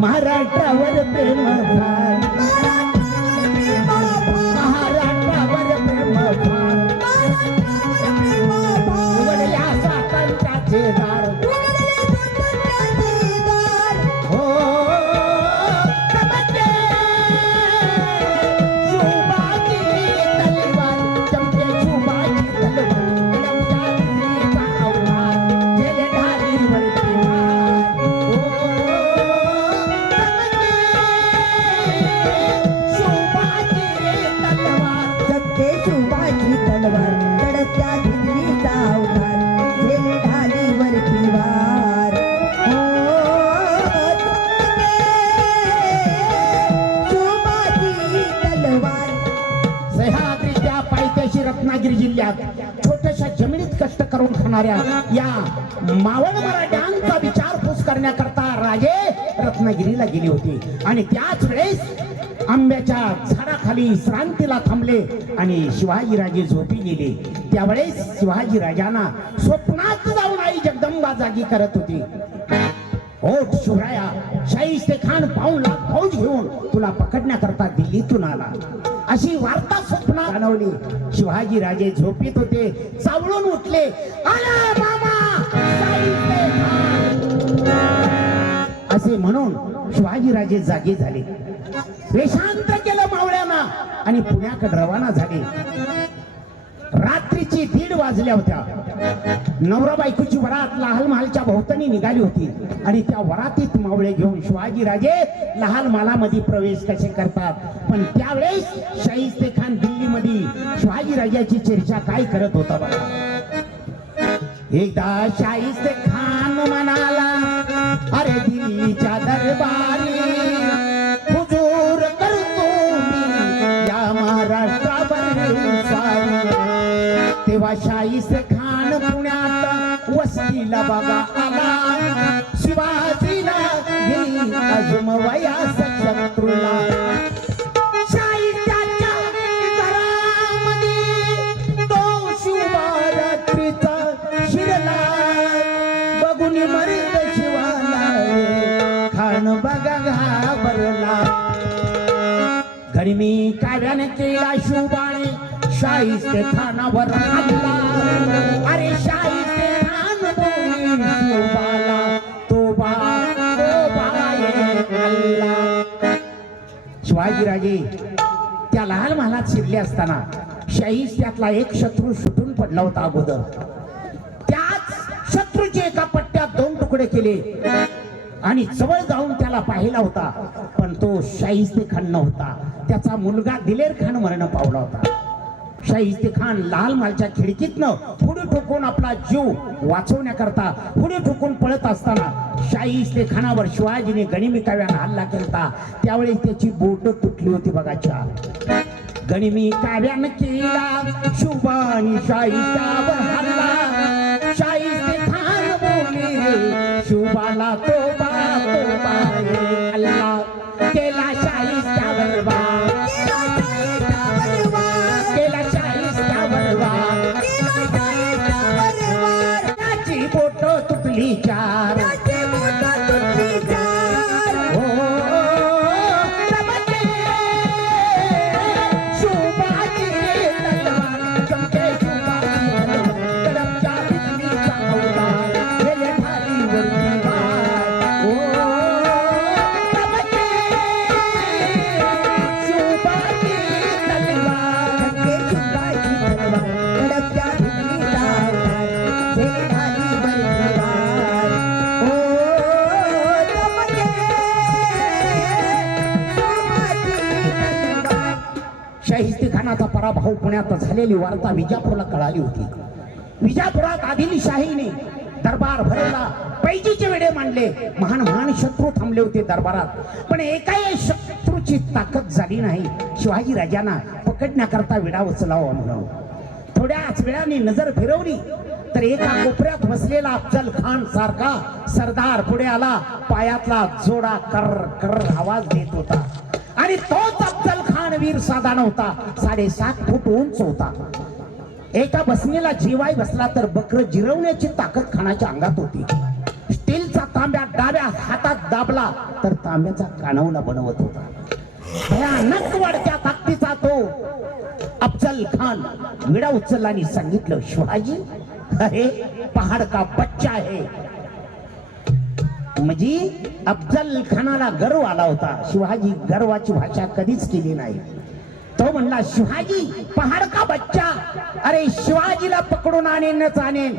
महाराष्ट्रावर प्रेम कष्ट या मावळ मराठ्यांचा विचारपूस करण्याकरता राजे रत्नागिरीला गेले होते. आणि त्याच वेळेस आंब्याच्या झाडाखाली श्रांतीला थांबले आणि शिवाजीराजे झोपी गेले. त्यावेळेस शिवाजीराजांना स्वप्नात जाऊन आई जगदंबा जागी करत होती. ओठ शिवराया शाहिस्ते खान पाऊन लाख फौज घेऊन तुला पकडण्याकरता दिल्लीतून आला. अशी वार्ता स्वप्न जाणवली. शिवाजी राजे झोपीत होते चावळून उठले. आला मामा असे म्हणून शिवाजी राजे जागे झाले. वेशांत केलं मावळ्यांना आणि पुण्याकडे रवाना झाले. रात्रीची दीड वाजल्या होत्या. नवरा बायकोची वरात लहाल महालच्या भोवतानी निघाली होती. आणि त्या वरातीत मावळे घेऊन शिवाजीराजे लहाल महालामध्ये प्रवेश कसे करतात? पण त्यावेळेस शाहिस्ते खान दिल्लीमध्ये शिवाजीराजाची चर्चा काय करत होता बघा. एकदा शाहिस्ते शिवाजीला घेई अजमवयास शत्रूला शाहिस्त्याच्या घरामध्ये तो शिवरात्रीचा शिरला. बघून मरित शिवाला खान बघा घाबरला. गरमी काव्याने केला शिवबाणी शाहिस्ते खानावर आली. शिवाजीराजे त्या लहान महालात शिरले असताना शाहीस त्यातला एक शत्रू सुटून पडला होता अगोदर. त्याच शत्रूचे एका पट्ट्यात दोन तुकडे केले आणि जवळ जाऊन त्याला पाहिला होता पण तो शाहिस्ते खान नव्हता त्याचा मुलगा दिलेर खान मरण पावला होता. शाहिस्ते खान लाल मालच्या खिडकीतनं पुढे ठोकून आपला जीव वाचवण्याकरता पुढे ठोकून पळत असताना शाहिस्ते खानावर शिवाजीने गणिमी काव्यानं हल्ला केलता. त्यावेळी त्याची बोट तुटली होती बघाच्या गणिमी काव्यानं केला शुभानी शाहिस्त्यावर पराभव पुण्यात झालेली वार्ता विजापूरला कळाली होती. विजापुरात आदिलशाहीने दरबार भरवला पैजीचे वेडे मांडले. महान महान शत्रू थांबले होते दरबारात. पण एकाही शत्रूची ताकद झाली नाही. शिवाजी राजांना पकडण्याकरता विडा उचलावा म्हणून थोड्याच वेळाने नजर फिरवली. तर एका कोपऱ्यात बसलेला अफजल खान सारखा सरदार पुढे आला. पायातला जोडा कर कर आवाज देत होता. आणि तोच अफजल वीर साधा नव्हता. साडेसात फूट उंच होता. एका बसणीला जीवाई बसला तर बकर जिरवण्याची ताकद खानाच्या अंगात होती. स्टीलचा तांब्या डाव्या हातात दाबला तर तांब्याचा कानवला बनवत होता. भयानक वाढत्या ताकदीचा तो अफजल खान विडा उचलला आणि सांगितलं शिवाजी अरे पहाड का बच्चा आहे? म्हणजे अफजल खानाला गर्व आला होता. शिवाजी गर्वाची भाषा कधीच केली नाही. तो म्हणला शिवाजी पहाड का बच्चा? अरे शिवाजीला पकडून आणेनच आणेन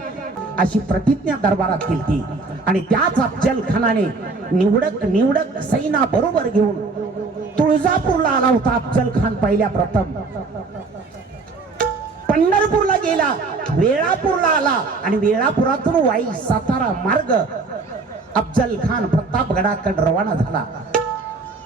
अशी प्रतिज्ञा दरबारात केली आणि त्याच अफजल खानाने निवडक निवडक सैना बरोबर घेऊन तुळजापूरला आला होता अफजल खान पहिल्या प्रथम. पंढरपूरला गेला वेळापूरला आला आणि वेळापुरातून वाई सातारा मार्ग अफजल खान प्रतापगडाकडे रवाना झाला.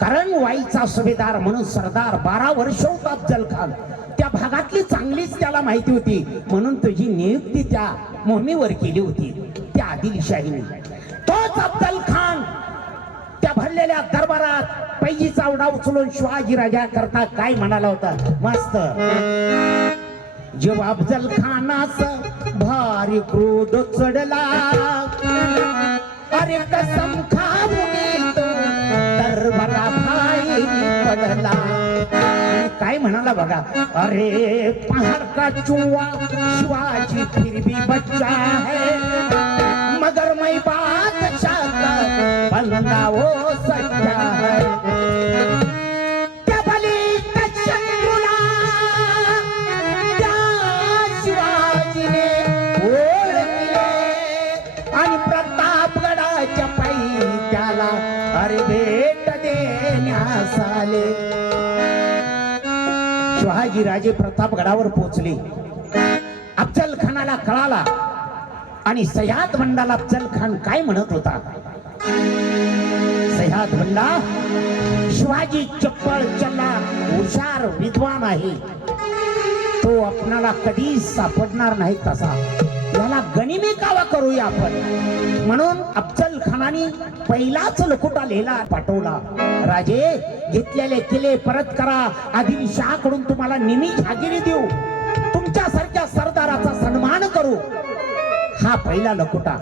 कारण वाईचा सुभेदार म्हणून सरदार बारा वर्ष होता अफजल खान. त्या भागातली चांगलीच त्याला माहिती होती. म्हणून तुझी नियुक्ती त्या मोहिमेवर केली होती त्या आदिलशाहीने. तोच अफजल खान त्या भरलेल्या दरबारात पैजी चावडा उचलून शिवाजी राजा करता काय म्हणाला होता? मस्त. जेव्हा अफजल खानास भारी क्रोध चढला अरे कसम खाऊन तो दरबारा भाई पडला. काय म्हणाला बघा अरे पहाड का चुवा शिवाजी फिर भी बच्चा. शहाजीराजे प्रतापगडावर पोहोचले. अफजल खानाला कळाला आणि सह्याद भंडाला अफजल खान काय म्हणत होता? सह्याद भंडा शिवाजी चप्पल चल्ला हुशार विद्वान आहे. तो आपणाला कधी सापडणार नाही तसा. याला गणिमे कावा करूया आपण. म्हणून अफजल खानाने पहिलाच लखोटा लिहिला पाठवला. राजे घेतलेले किल्ले परत करा. आदिलशहाकडून तुम्हाला निमी जहागिरी देऊ. तुमच्यासारख्या सरदाराचा सन्मान करू. हा पहिला लकुटा.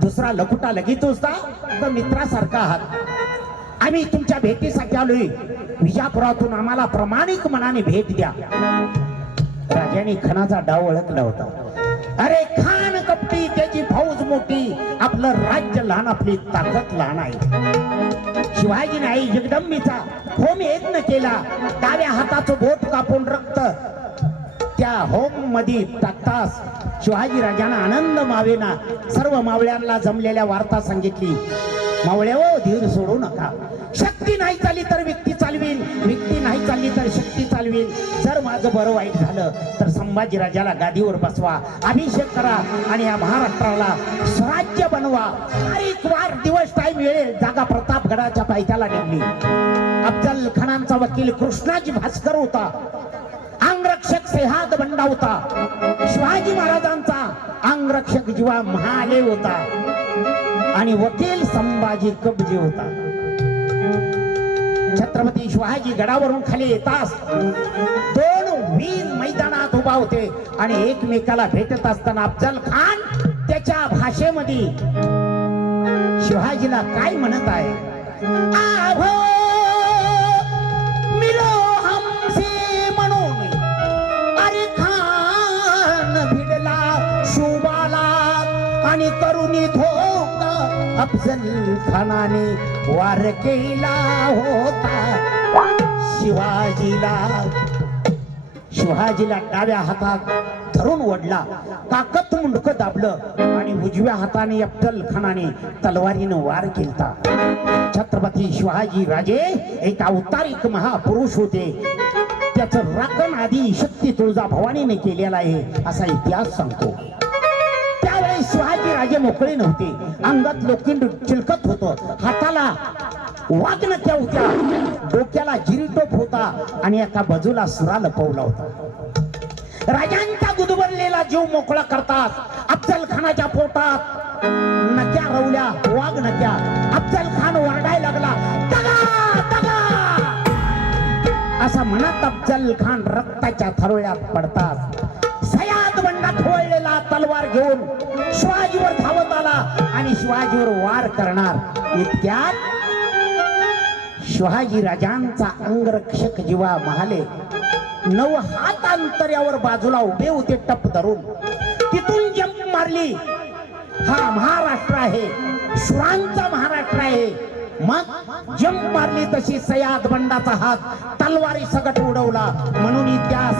दुसरा लखोटा लगेच होता तर मित्रासारखा आहात. आम्ही तुमच्या भेटीसाठी आलोय. विजापुरातून आम्हाला प्रामाणिक मनाने भेट द्या. राजाने खानाचा डाव ओळखला होता. अरे खान! मोठी त्याची फौज मोठी आपलं राज्य लहान आपली ताकद लहान आहे. शिवाजी नाही जगदंबीचा होम यज्ञ केला डाव्या हाताचं बोट कापून रक्त त्या होममध्ये टाकताच शिवाजी राजांना आनंद मावेना सर्व मावळ्यांना जमलेल्या वार्ता सांगितली. मावळ्या धीर सोडू नका. शक्ती नाही चाली शक्ती चालवील जर माझं बरं वाईट झालं तर संभाजी राजाला गादीवर बसवा अभिषेक करा आणि या महाराष्ट्राला स्वराज्य बनवा. तारीख वार दिवस टाइम वेळेल जागा प्रतापगडाच्या पायथ्याला निघली अफजल खानांचा वकील कृष्णाजी भास्कर होता. अंगरक्षक सेहाद बंडा होता शिवाजी महाराजांचा अंगरक्षक जीवा महादेव होता. आणि वकील संभाजी कबजे होता. छत्रपती शिवाजी गडावरून खाली येतास दोन वीर मैदानात उभा होते आणि एकमेकाला भेटत असताना अफजल खान त्याच्या भाषेमध्ये शिवाजीला काय म्हणत आहे? अफजल खानाने वार केला होता. शिवाजीला शिवाजीला डाव्या हातात धरून ओढला. काकत मुंडक दाबलं आणि उजव्या हाताने अफजल खानाने तलवारीनं वार केलता. छत्रपती शिवाजी राजे एक अवतारिक महापुरुष होते. त्याचं राखण आधी शक्ती तुळजा भवानीने केलेला आहे असा इतिहास सांगतो. शिवाजी मोकळी नव्हती. अंगात लोखंड चिलकत होतं. हाताला वाघनक्या होत्या. डोक्याला जिरीटोप होता आणि एका बाजूला सुरा लपवला होता. राजांचा गुदमरलेला जीव मोकळा करतात. अफजल खानाच्या पोटात नक्या रवल्या वाघ नक्या अफजल खान वरडायला लागला दगा दगा! असा म्हणत अफजल खान रक्ताच्या थरोळ्यात पडतात. सयाद बंडात खोळलेला तलवार घेऊन शिवाजीवर धावत आला आणि शिवाजीवर वार करणार. इतक्यात शिवाजी राजांचा अंगरक्षक जीवा महाले. नऊ हात अंतर्यावर बाजूला उभे होते टप धरून. तिथून जंप मारली. हा महाराष्ट्र आहे. सुरांचा महाराष्ट्र आहे. मग जंप मारली तशी सयाद बंडाचा हात. तलवारी सगट उडवला. म्हणून इतिहास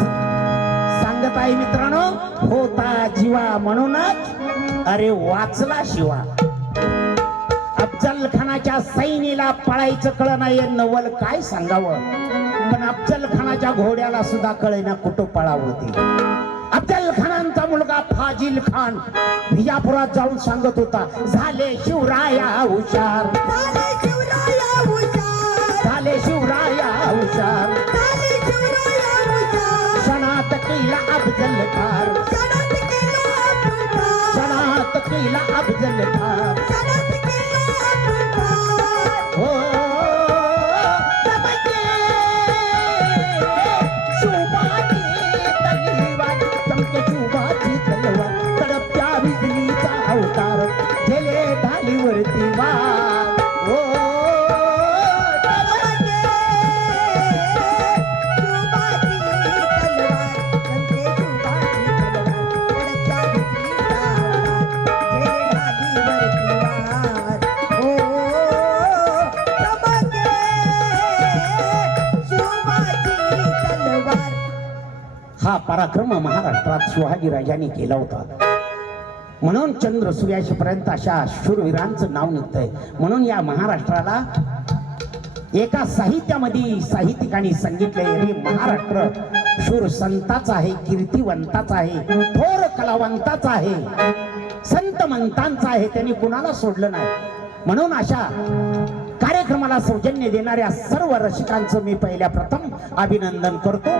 सांगत आहे मित्रांनो होता जीवा म्हणूनच अरे वाचला शिवा. अफजल खानाच्या सैनीला पळायचं कळ नाही नवल काय सांगावं? पण अफजल खानाच्या घोड्याला सुद्धा कळेना कुठं पळावं ते. अफजल खानांचा मुलगा फाजिल खान विजापुरात जाऊन सांगत होता झाले शिवराया हुशार. झाले शिवराया हुशार. क्षणात केला अफजल खार केला पराक्रम महाराष्ट्रात शिवाजीराजांनी केला होता. म्हणून चंद्र सूर्याशीपर्यंत अशा शूरवीरांचं नाव निघतंय. म्हणून या महाराष्ट्राला एका साहित्यामध्ये साहित्यिकांनी सांगितलंय रे महाराष्ट्र शूर संताचा आहे कीर्तिवंताचा आहे थोर कलावंताचा आहे संत मंतांचा आहे त्यांनी कुणाला सोडलं नाही. म्हणून अशा कार्यक्रमाला सौजन्य देणाऱ्या सर्व रसिकांचं मी पहिल्या प्रथम अभिनंदन करतो.